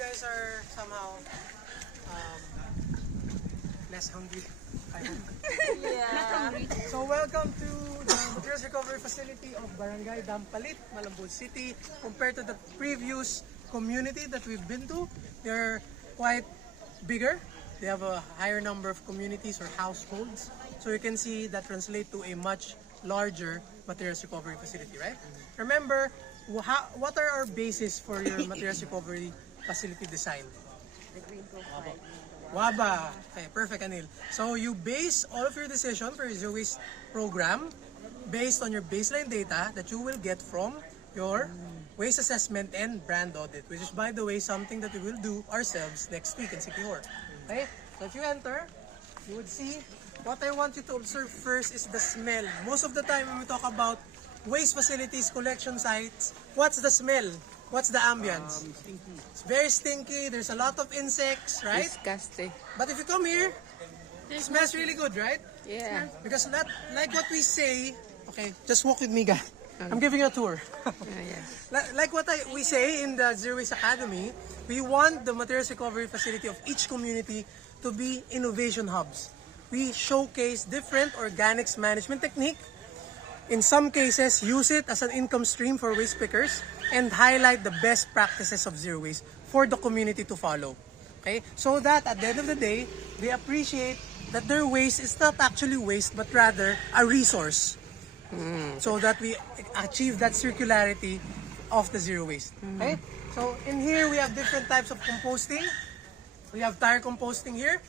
guys are somehow less hungry. I hope. Yeah. So welcome to the Materials Recovery Facility of Barangay Dampalit, Malambon City. Compared to the previous community that we've been to, they're quite bigger. They have a higher number of communities or households. So you can see that translate to a much larger materials recovery facility, right? Remember, what are our bases for your materials recovery facility design? The green profile. WABA. Okay, perfect, Anil. So you base all of your decision for your zero waste program based on your baseline data that you will get from your waste assessment and brand audit, which is, by the way, something that we will do ourselves next week in Sikihor. Okay? So if you enter, you would see what I want you to observe first is the smell. Most of the time when we talk about waste facilities, collection sites, what's the smell? What's the ambience? Stinky. It's very stinky. There's a lot of insects, right? Disgusting. But if you come here, it smells really good, right? Yeah. Because not like what we say. Okay, just walk with me, guys. I'm giving you a tour. Yes. Like what we say in the Zero Waste Academy, we want the materials recovery facility of each community to be innovation hubs. We showcase different organics management technique. In some cases, use it as an income stream for waste pickers and highlight the best practices of zero waste for the community to follow. Okay? So that at the end of the day, they appreciate that their waste is not actually waste but rather a resource. So that we achieve that circularity of the zero waste. Okay? So in here we have different types of composting. We have tire composting here.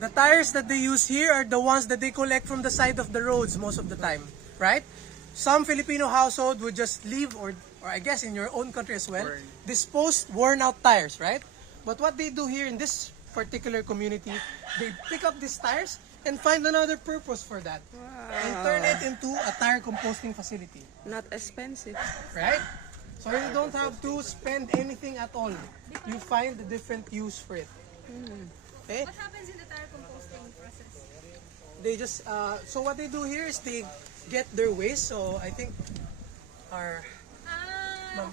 The tires that they use here are the ones that they collect from the side of the roads most of the time, right? Some Filipino household would just leave, or I guess in your own country as well, dispose worn out tires, right? But what they do here in this particular community, they pick up these tires and find another purpose for that and turn it into a tire composting facility, Not expensive. right? So you don't have to spend anything at all. You find a different use for it. Okay? What happens in the tire composting process? They just so what they do here is they get their waste. So I think our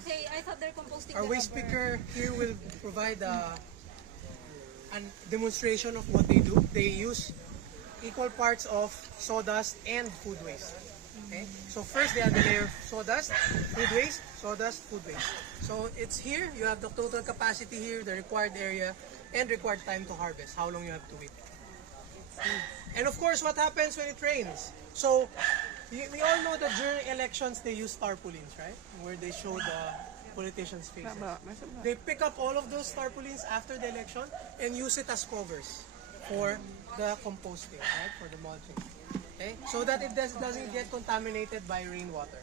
Okay. I thought they're composting our the waste rubber. picker here will provide a demonstration of what they do. They use equal parts of sawdust and food waste. Okay? So first they have the layer of sawdust, food waste, sawdust, food waste. So it's here, you have the total capacity here, the required area, and required time to harvest, how long you have to wait. And of course, what happens when it rains? So we all know that during elections they use tarpaulins, right? Where they show the politicians' faces. They pick up all of those tarpaulins after the election and use it as covers for the composting, right? For the mulching. Okay? So that it doesn't get contaminated by rainwater.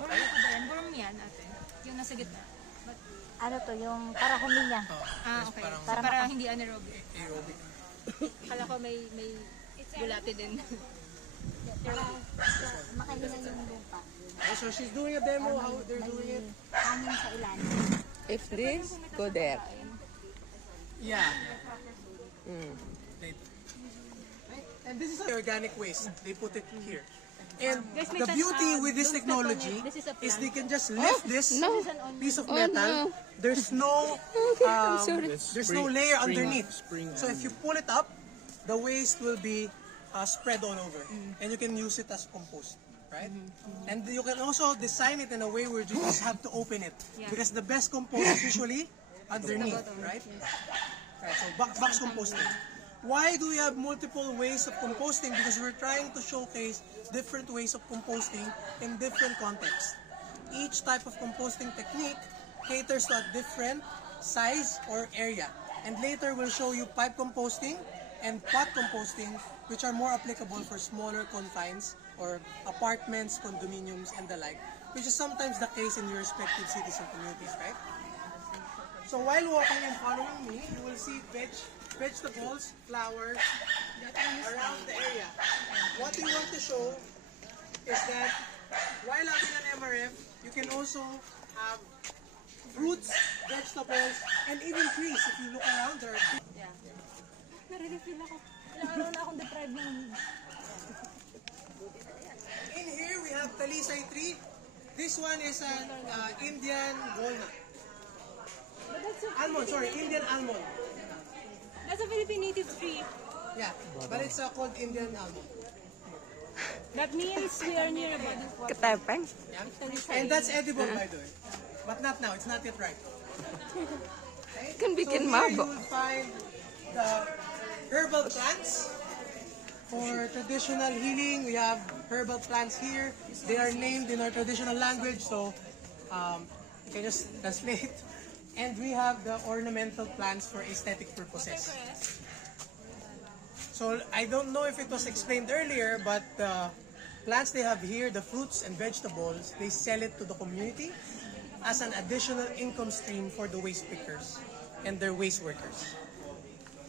Burn ko ba yan? Burn yan ate? Yung nasa gitna. But, Ano to, yung para huminya. okay. parang- So, para hindi anaerobic. Aerobic. Kala ko may bulate din. Para makahinga yung lupa. Oh, so she's doing a demo how they're doing it. Hangin sa ilalim. If this, go there. Yeah. Right. And this is the organic waste. They put it here. And the beauty with this technology is they can just lift this piece of metal. There's no there's no layer underneath. So if you pull it up, the waste will be spread all over, and you can use it as compost, right? And you can also design it in a way where you just have to open it, because the best compost is usually underneath, right? Right. So box composting. Why do we have multiple ways of composting? Because we're trying to showcase different ways of composting in different contexts. Each type of composting technique caters to a different size or area. And later we'll show you pipe composting and pot composting, which are more applicable for smaller confines or apartments, condominiums, and the like, which is sometimes the case in your respective cities and communities, right? So while walking and following me, you will see vegetables, flowers around the area. What we want to show is that while having an MRF, you can also have fruits, vegetables, and even trees. If you look around, there are trees. Nare-refill ako. Ilang araw na akong deprived ng... In here, we have talisay tree. This one is an Indian walnut. But that's Almond, sorry, Indian almond. That's a Philippine native tree. Yeah, but it's called Indian almond. That means we are near a body of water. Katapang. Yeah. And that's edible, by the way. But not now, it's not yet ripe. Okay? Can be So here you mabo. will find the herbal plants. For traditional healing, we have herbal plants here. They are named in our traditional language, so you can just translate. And we have the ornamental plants for aesthetic purposes. So I don't know if it was explained earlier, but the plants they have here, the fruits and vegetables, they sell it to the community as an additional income stream for the waste pickers and their waste workers.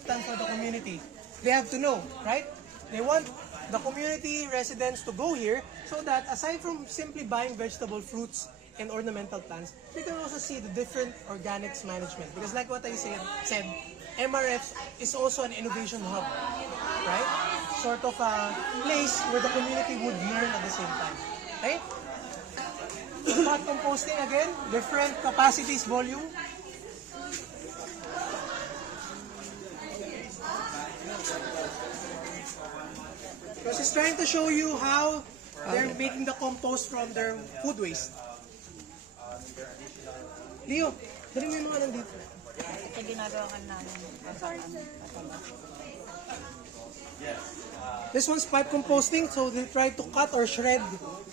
For the community, they have to know, right? They want the community residents to go here so that aside from simply buying vegetable, fruits, and ornamental plants, they can also see the different organics management. Because like what I said, MRF is also an innovation hub, right? Sort of a place where the community would learn at the same time, right? Pot composting again, different capacities, volume. So she's trying to show you how they're making the compost from their food waste. Leo, dali mo yung mga nandito. Ito ginagawa ka namin. This one's pipe composting, so they try to cut or shred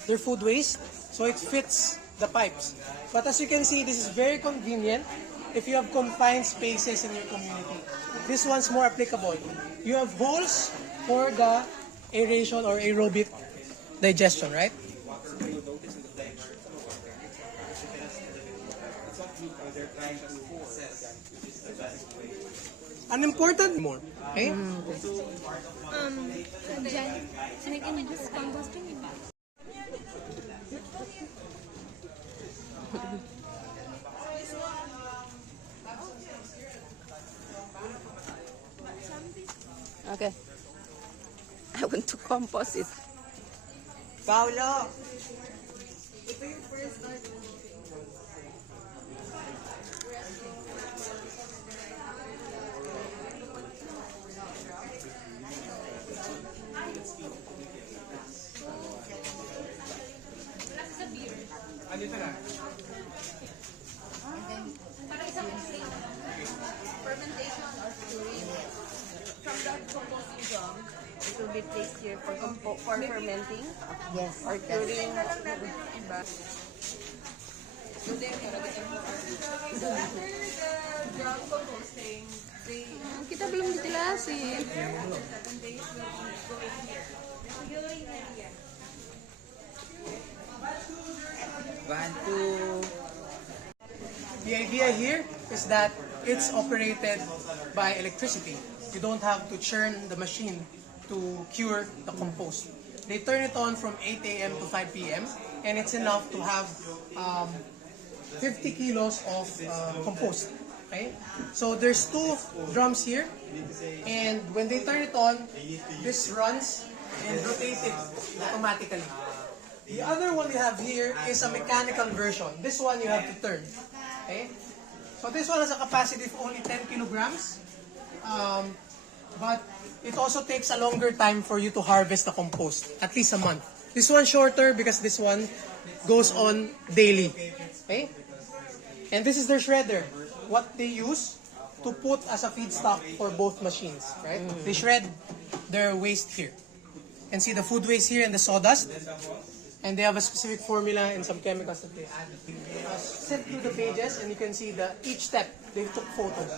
their food waste so it fits the pipes. But as you can see, this is very convenient if you have confined spaces in your community. This one's more applicable. You have holes for the aeration or aerobic digestion, right? Unimportant more, okay? Jen, so we can just composting it. Okay. I want to compost it. Paolo! Andito na. Fermentation or curing. From that composting drum, it will be placed here for fermenting. Yes. Or curing. So then, drum composting, kita belum dijelasin. The idea here is that it's operated by electricity. You don't have to churn the machine to cure the compost. They turn it on from 8 a.m. to 5 p.m. and it's enough to have 50 kilos of compost. Okay? So there's two drums here, and when they turn it on, this runs and rotates it automatically. The other one we have here is a mechanical version. This one you have to turn. Okay? So this one has a capacity of only 10 kilograms. But it also takes a longer time for you to harvest the compost, at least a month. This one's shorter because this one goes on daily. Okay? And this is their shredder. What they use to put as a feedstock for both machines. Right? They shred their waste here. You can see the food waste here and the sawdust. And they have a specific formula and some chemicals that they add. Sit through the pages and you can see each step. They took photos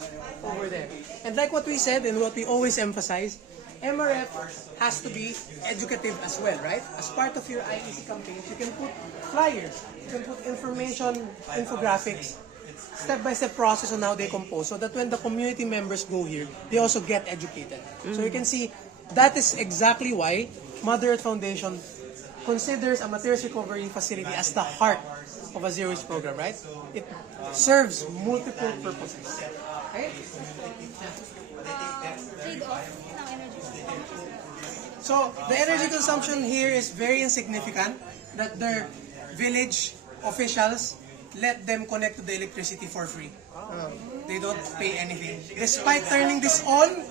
over there. And like what we said and what we always emphasize, MRF has to be educative as well, right? As part of your IEC campaigns, you can put flyers, you can put information, infographics, step-by-step process on how they compose so that when the community members go here, they also get educated. So you can see that is exactly why Mother Earth Foundation considers a materials recovery facility as the heart of a zero waste program, right? It serves multiple purposes. Okay? So the energy consumption here is very insignificant. That their village officials let them connect to the electricity for free. They don't pay anything. Despite turning this on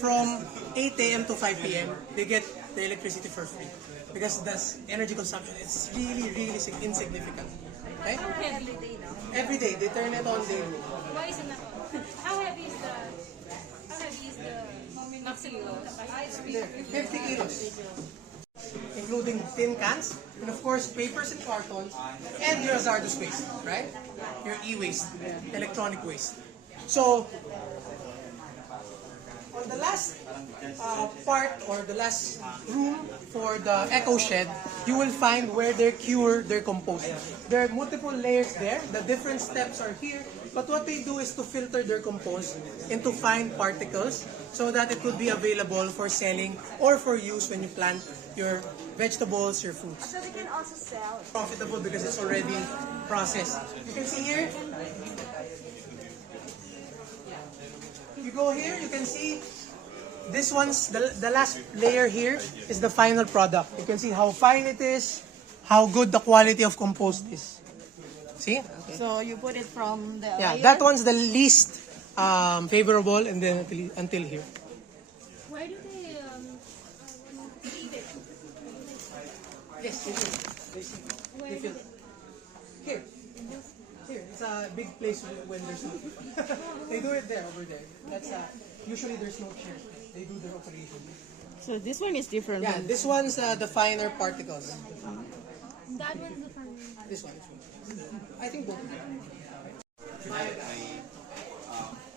from 8 a.m. to 5 p.m., they get the electricity for free. Because the energy consumption is really, really insignificant. Okay? Every day, they turn it on daily. Why is it not on? How heavy is the maximum capacity? 50 kilos. Including tin cans, and of course papers and cartons, and your hazardous waste, right? Your e-waste, electronic waste. So, on the last part or the last room for the eco shed, you will find where they cure their compost. There are multiple layers there. The different steps are here. But what they do is to filter their compost into fine particles so that it could be available for selling or for use when you plant your vegetables, your fruits. So they can also sell. Profitable because it's already processed. You can see here. You go here, you can see this one's, the last layer here is the final product. You can see how fine it is, how good the quality of compost is. See? Okay. So you put it from the Yeah, layer? that one's the least favorable, and then until here. Why do they leave it? Yes, they do. They feel. Here. Here. It's a big place when there's no people. They do it there, over there. That's usually there's no chair. They do their operation. So this one is different. Yeah, this one's the finer particles. That one's the fun. This one. I think both.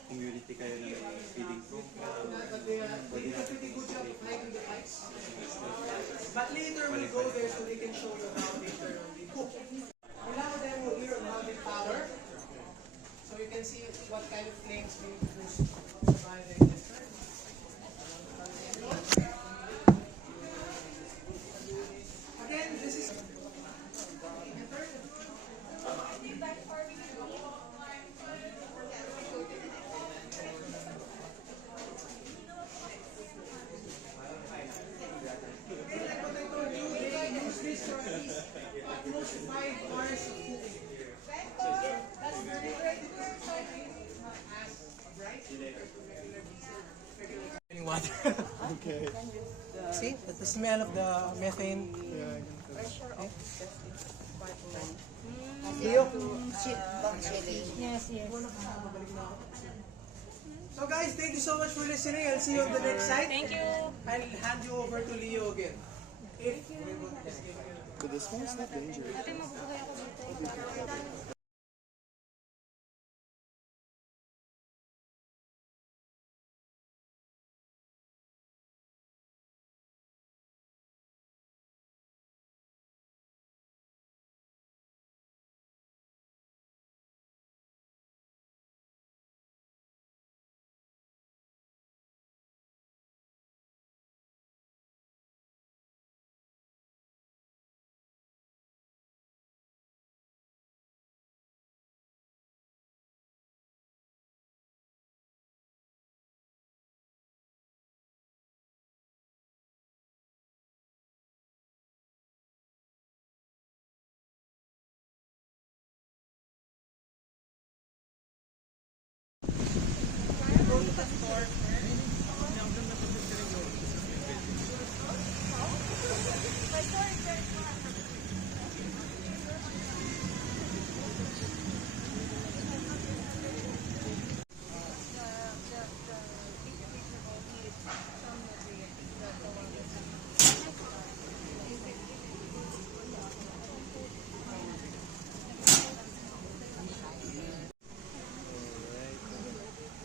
Community kayo na feeding program. But later we'll go there so they can show you how they turn on the cook. Now then we'll hear on how they power. So you can see what kind of flames being produced by the intestine. Again, this is almost 5 hours of cooking. That's very water. Okay. See, that's the smell of the methane. Leo? Yes, yes. So guys, thank you so much for listening. I'll see you on the next site. Thank you. I'll hand you over to Leo again. But this one's not dangerous. Ate, magbubukay ako dito.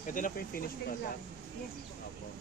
Ito na po yung finished product. Opo.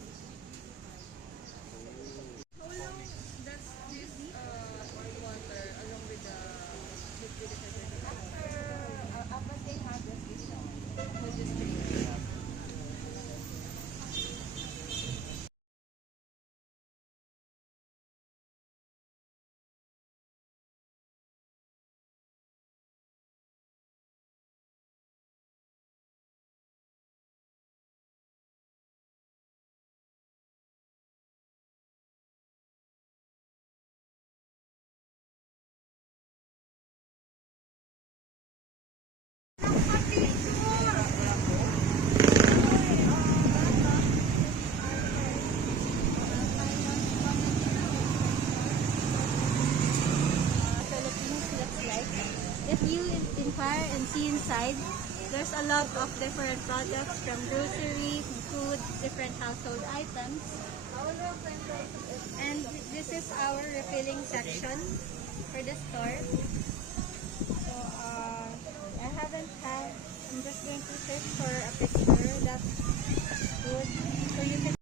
see inside, there's a lot of different products from grocery, food, different household items. And this is our refilling section for the store. So I haven't had, I'm just going to search for a picture that's good. So you can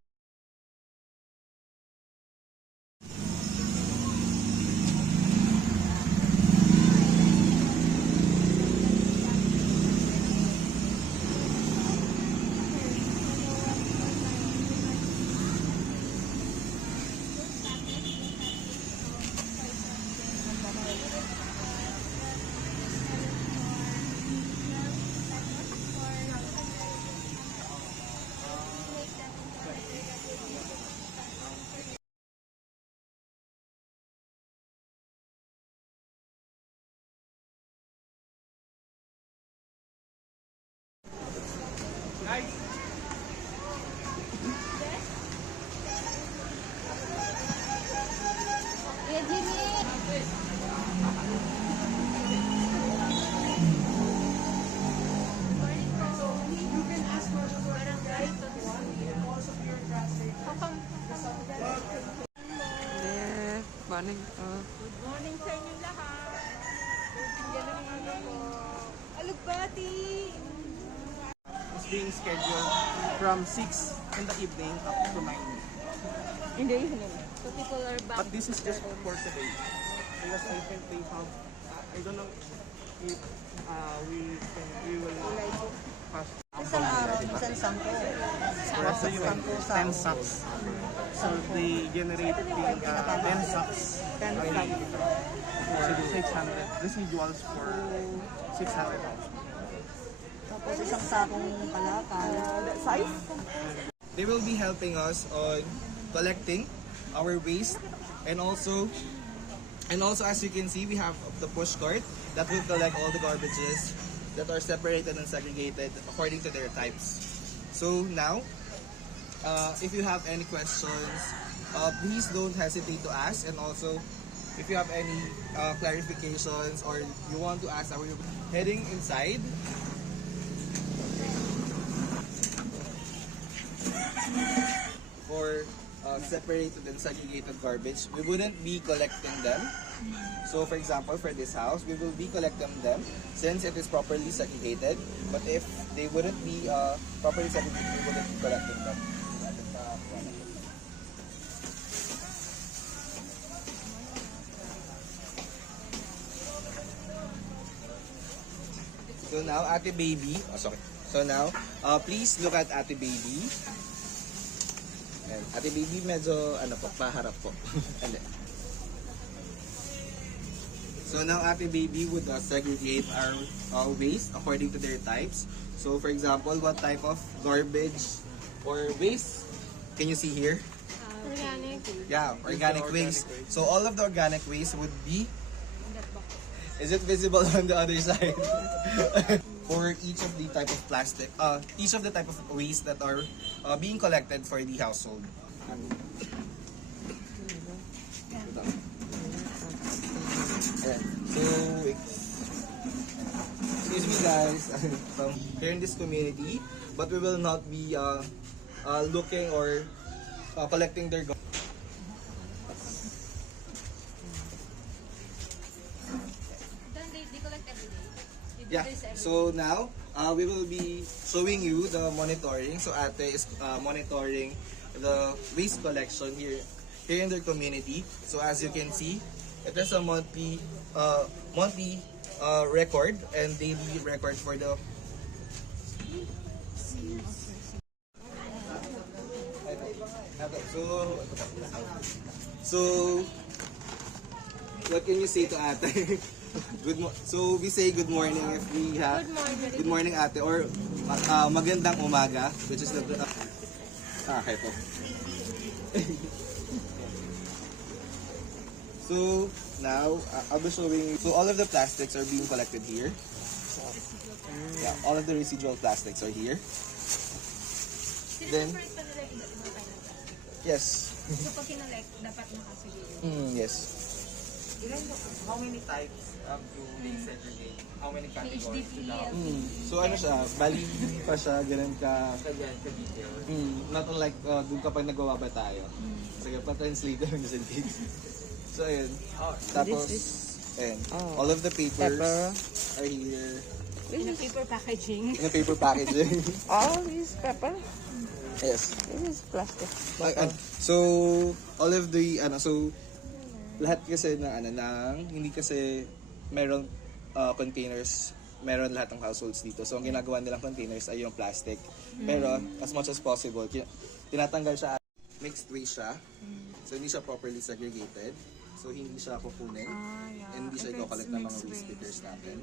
Morning. Morning sa inyo lahat. Yan ang ano po. Alugbati! It's being scheduled from 6 in the evening up to 9. In the evening. So people are back. But this is just for today. Because I think they have, I don't know if we will pass. Isang araw, isang sampo. So you have 10 sacks. So they generating 10 sacks. 10 every- So 600 residuals for 600 also. Tapos isang sakong kalakal. Size? They will be helping us on collecting our waste and also as you can see we have the push cart that will collect all the garbages that are separated and segregated according to their types. So now if you have any questions please don't hesitate to ask, and also if you have any clarifications or you want to ask, are we heading inside? For separated and segregated garbage, we wouldn't be collecting them. So for example, for this house, we will be collecting them since it is properly segregated. But if they wouldn't be properly segregated, we wouldn't be collecting them. So now, Ate Baby, So now, please look at Ate Baby. And Ate Baby, medyo, paharap po. And then, so now, Ate Baby would segregate our waste according to their types. So for example, what type of garbage or waste can you see here? organic. Yeah, organic waste. So all of the organic waste would be. Is it visible on the other side? For each of the type of plastic, each of the type of waste that are being collected for the household. Ayan. So, excuse me guys, so, here in this community, but we will not be looking or collecting their They collect every day. Yeah, so now we will be showing you the monitoring. So Ate is monitoring the waste collection here in their community. So as you can see, it is a monthly record and daily record for the. Okay, so what can you say to Ate? So we say good morning if we have good morning Ate, or magandang umaga, which is the okay po. So now I'll be showing you. So all of the plastics are being collected here. Yeah, all of the residual plastics are here. Then yes. So pag kinolect, dapat nakasugil. Yes. How many types do they segregate? How many categories do they have? So ano siya, bali pa siya, ganun ka detail. Not unlike dun kapag nagwawaba tayo. Sige, pa-translate naman sa case. So ayun. Tapos, ayun. All of the papers are here. In a paper packaging. In a paper packaging. Oh, this is pepper. Yes. This is plastic. So, all of the, so, lahat kasi na, hindi kasi meron containers, meron lahat ng households dito. So, ang ginagawa nilang containers ay yung plastic. Pero, as much as possible, tinatanggal siya, mixed waste siya. So, hindi siya properly segregated. So, hindi siya kukunin. And hindi siya ikaw-collect ng mga waste pickers natin.